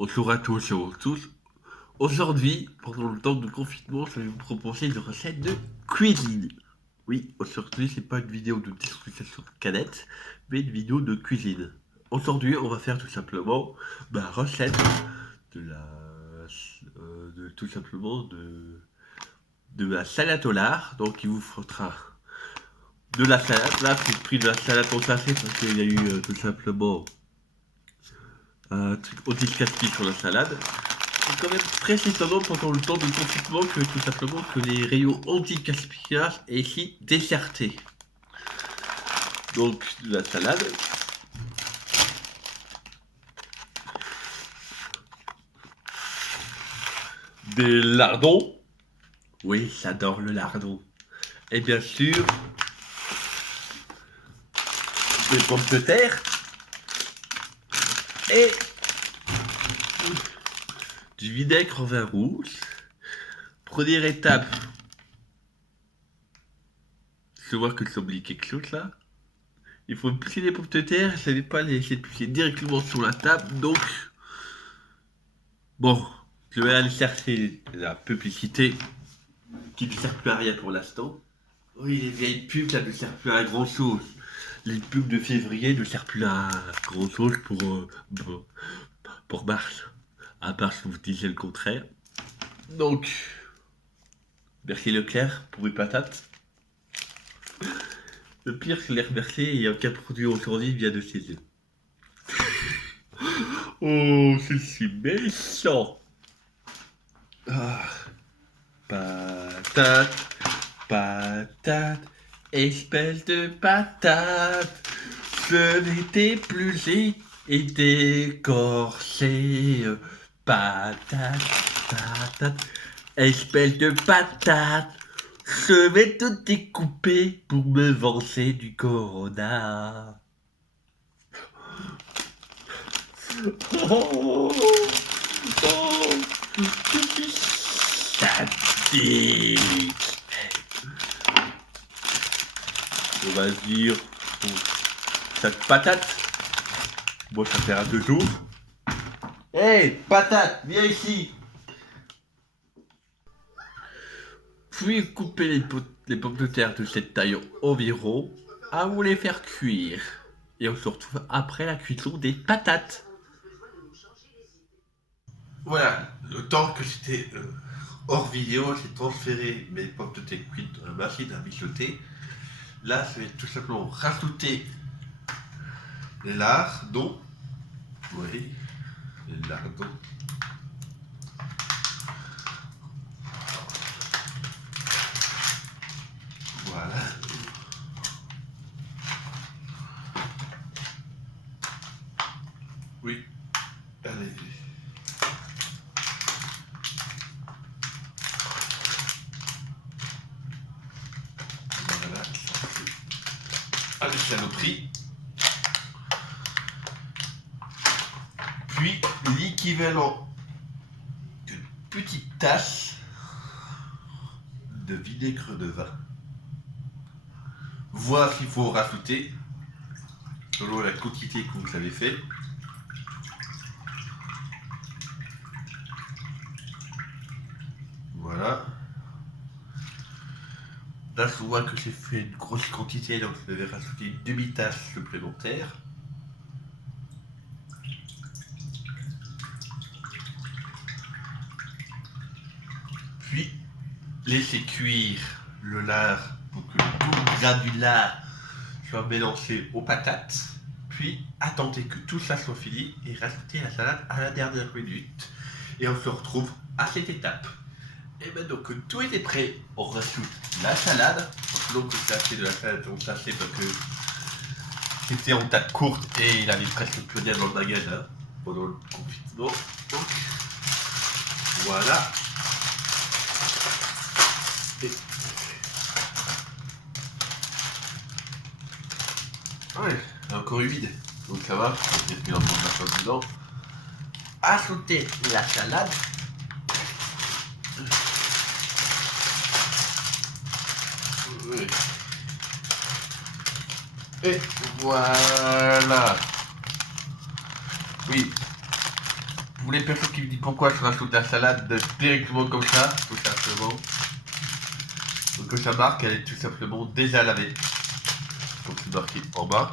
Bonjour à tous et à tous. Aujourd'hui, pendant le temps de confinement, je vais vous proposer une recette de cuisine. Oui, aujourd'hui, c'est pas une vidéo de dégustation de canettes, mais une vidéo de cuisine. Aujourd'hui, on va faire tout simplement ma recette de la, tout simplement de la salade au lard. Donc, il vous faudra de la salade. Là, j'ai pris de la salade au café parce qu'il y a eu tout simplement un truc anti-gaspi sur la salade. C'est quand même très étonnant pendant le temps de confinement que tout simplement que les rayons anti-gaspillage aient ici déserté. Donc de la salade. Des lardons. Oui, j'adore le lardon. Et bien sûr, des pommes de terre. Et du vinaigre en vin rouge. Première étape. Je vois que j'ai oublié quelque chose là. Il faut pousser les pommes de terre, je savais pas les laisser pousser directement sur la table, donc bon, je vais aller chercher la publicité qui ne sert plus à rien pour l'instant. Oui, les vieilles pubs là ne servent plus à grand chose. Les pubs de février ne servent plus à grand chose pour mars. À part si vous disiez le contraire. Donc, merci Leclerc pour mes patates. Le pire, je l'ai remercié et il n'y a aucun produit aujourd'hui vient de chez eux. Oh, je suis méchant. Ah, patate, patate, espèce de patate. Je n'étais plus été corsé. Patate, patate, espèce de patate. Je vais te découper pour me vancer du corona. Oh, oh, je suis sadique. On va dire cette patate. Moi, ça fait un 2 jours. Hey, patate, viens ici. Puis couper les pommes de terre de cette taille environ à vous les faire cuire. Et on se retrouve après la cuisson des patates. Voilà, le temps que j'étais hors vidéo, j'ai transféré mes pommes de terre cuites dans la machine à mijoter. Là, je vais tout simplement rajouter les lardons. Oui, les lardons. Voilà. Oui, allez. Voilà. Allez, saloperie. Puis l'équivalent d'une petite tasse de vinaigre de vin. Voir s'il faut rajouter selon la quantité que vous avez fait. Voilà. Là, je vois que j'ai fait une grosse quantité, donc je vais rajouter une demi-tasse supplémentaire. Puis, laissez cuire le lard pour que tout le gras du lard soit mélangé aux patates. Puis, attendez que tout ça soit fini et rajoutez la salade à la dernière minute. Et on se retrouve à cette étape. Et maintenant que tout était prêt, on rajoute la salade. Donc, j'ai acheté de la salade en sachet parce que c'était en tête courte et il avait presque plus rien dans le magasin pendant le confinement. Donc, voilà. Et... ouais, encore humide. Donc ça va, j'ai mis un peu de masse dedans. Ajoutez la salade. Et voilà. Oui. Vous pour les personnes qui me disent pourquoi je rajoute la salade directement comme ça, tout simplement. Donc que ça marque, elle est tout simplement déjà lavée. Donc c'est marqué en bas.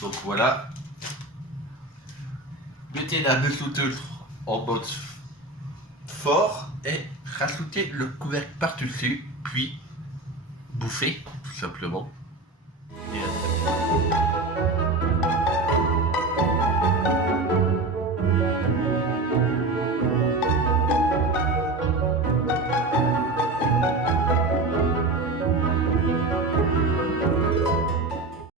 Donc voilà. Mettez la dessouteuse en mode fort et rajoutez le couvercle par-dessus, puis bouffez tout simplement.